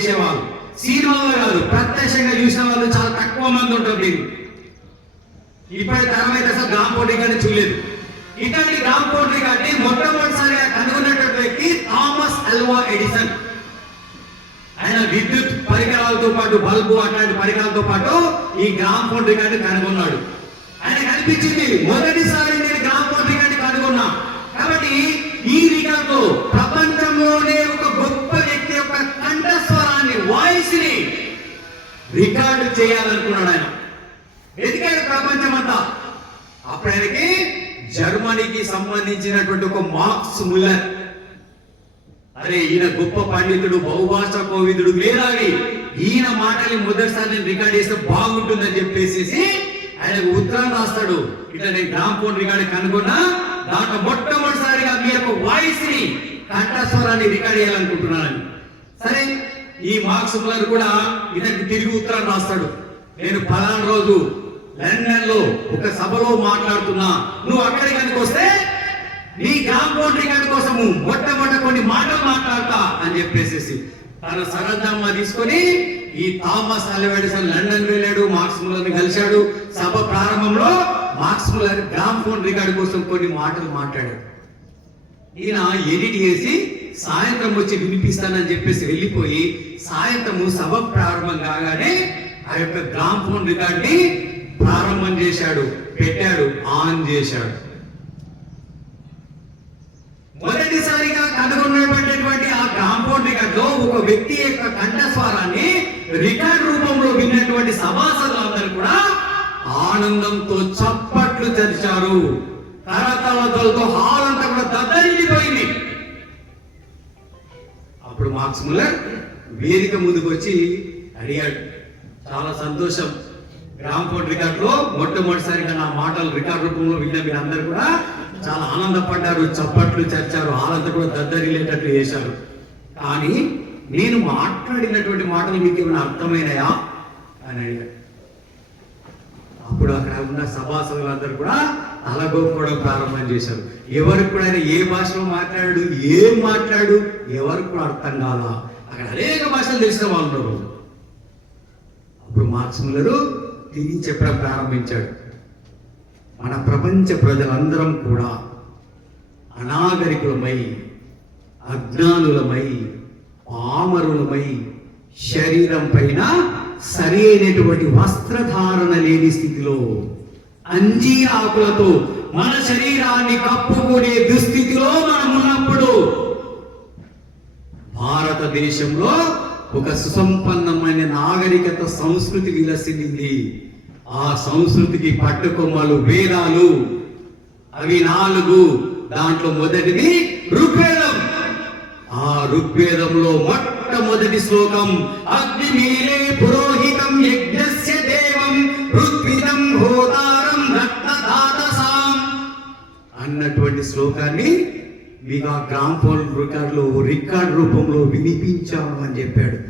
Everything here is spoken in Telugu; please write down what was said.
చేసేవాళ్ళు. సినిమాలో కాదు ప్రత్యక్షంగా చూసిన వాళ్ళు చాలా తక్కువ మంది ఉంటారు దీన్ని ఇప్పటి తరం అయితే అసలు గ్రామ్ పోటీ కానీ చూడలేదు. ఇట్లాంటి గ్రామ్ పోటీ కానీ మొట్టమొదటిసారిగా కనుగొన్నటువంటి వ్యక్తి థామస్ అల్వా ఎడిసన్. ఆయన విద్యుత్ పరికరాలతో పాటు బల్బు అట్లాంటి పరికరాలతో పాటు ఈ గ్రామ్ ఫోన్ కానీ కనుగొన్నాడు. ఆయన కనిపించింది మొదటిసారి నేను గ్రామ్ ఫోన్ కానీ కనుగొన్నా. కాబట్టి ఈ రికార్డు రికార్డు చేయాలనుకున్నాడు ఆయన. వెతికాడు ప్రపంచం అంతా. అప్పుడు ఆయనకి జర్మనీకి సంబంధించినటువంటి ఒక మార్క్స్ ముల్లర్. అరే ఈయన గొప్ప పండితుడు బహుభాష కోవిదుడు మేధావి. ఈయన మాటని మొదటిసారి నేను రికార్డ్ చేస్తే బాగుంటుందని చెప్పేసి ఆయనకు ఉత్తరం రాస్తాడు. ఇట్లా నేను గ్రామ్ ఫోన్ రికార్డ్ కనుగొన్నా దాంట్లో మొట్టమొదటిసారిగా మీ యొక్క వాయిస్ని కంఠస్వరాన్ని రికార్డ్ చేయాలనుకుంటున్నానని ఈ మార్క్స్ ముల్లర్ కూడా ఇతనికి తిరిగి ఉత్తరం రాస్తాడు. నేను పలానా రోజు లండన్లో ఒక సభలో మాట్లాడుతున్నా. నువ్వు అక్కడికి కనుక వస్తే నీ కాంపౌండరీ బౌండరీ కార్డు కోసము మొట్టమొదట కొన్ని మాటలు మాట్లాడతా అని చెప్పేసేసి తన సరదమ్మ తీసుకొని ఈ థామస్ అలవెడిసన్ లండన్ వెళ్ళాడు మార్క్స్ ముల్లర్ని కలిశాడు. సభ ప్రారంభంలో Max Muller gramophone record కోసం కొన్ని మాటలు మాట్లాడాడు. ఈయన ఎడిట్ చేసి సాయంత్రం వచ్చి వినిపిస్తానని చెప్పేసి వెళ్ళిపోయి సాయంత్రము సభ ప్రారంభం కాగానే ఆ యొక్క గ్రామ్ ఫోన్ రికార్డ్ని ప్రారంభం చేశాడు పెట్టాడు ఆన్ చేశాడు. మొదటిసారిగా కనుగొనబడినటువంటి ఆ గ్రామ్ఫోన్ రికార్డ్లో ఒక వ్యక్తి యొక్క కంఠస్వరాన్ని రికార్డ్ రూపంలో విన్నటువంటి సభాసదులందరూ కూడా ఆనందంతో చప్పట్లు తెరిచారు తరతలతో హాల్ అంతా కూడా దద్దరిల్లిపోయింది. అప్పుడు ముల్లర్ వేదిక ముందుకు వచ్చి అడిగాడు. చాలా సంతోషం. గ్రామ్ ఫోన్ రికార్డ్ మొట్టమొదటిసారిగా నా మాటలు రికార్డ్ రూపంలో విన్న మీరందరూ కూడా చాలా ఆనందపడ్డారు చప్పట్లు చర్చారు వాళ్ళంతా కూడా దద్దరిల్లేటట్లు చేశారు. కానీ నేను మాట్లాడినటువంటి మాటలు మీకు ఏమైనా అర్థమైనాయా? అని అడిగాడు. అప్పుడు అక్కడ ఉన్న సభాసదులందరూ కూడా అలగొక్కడం ప్రారంభం చేశారు. ఎవరికి కూడా ఆయన ఏ భాషలో మాట్లాడాడు ఏం మాట్లాడు ఎవరికి కూడా అర్థం కాల. అక్కడ అనేక భాషలు తెలిసిన వాళ్ళు అప్పుడు మార్క్స్ ముల్లరు తిరిగి చెప్పడం ప్రారంభించాడు. మన ప్రపంచ ప్రజలందరం కూడా అనాగరికులమై అజ్ఞానులమై పామరులమై శరీరం పైన సరి అయినటువంటి వస్త్రధారణ లేని స్థితిలో అంజీ ఆకులతో మన శరీరాన్ని కప్పుకునే దుస్థితిలో మనం ఉన్నప్పుడు భారతదేశంలో ఒక సుసంపన్నమైన నాగరికత సంస్కృతి విలసింది ఆ సంస్కృతికి పట్టుకొమ్మలు వేదాలు అవి నాలుగు దాంట్లో మొదటిది ఋగ్వేదం. ఆ ఋగ్వేదంలో మొట్టమొదటి శ్లోకం అగ్ని మీరే పురో అన్నటువంటి శ్లోకాన్ని మీకు ఆ గ్రామ్ రికార్డులో రికార్డ్ రూపంలో వినిపించాము అని చెప్పాడు.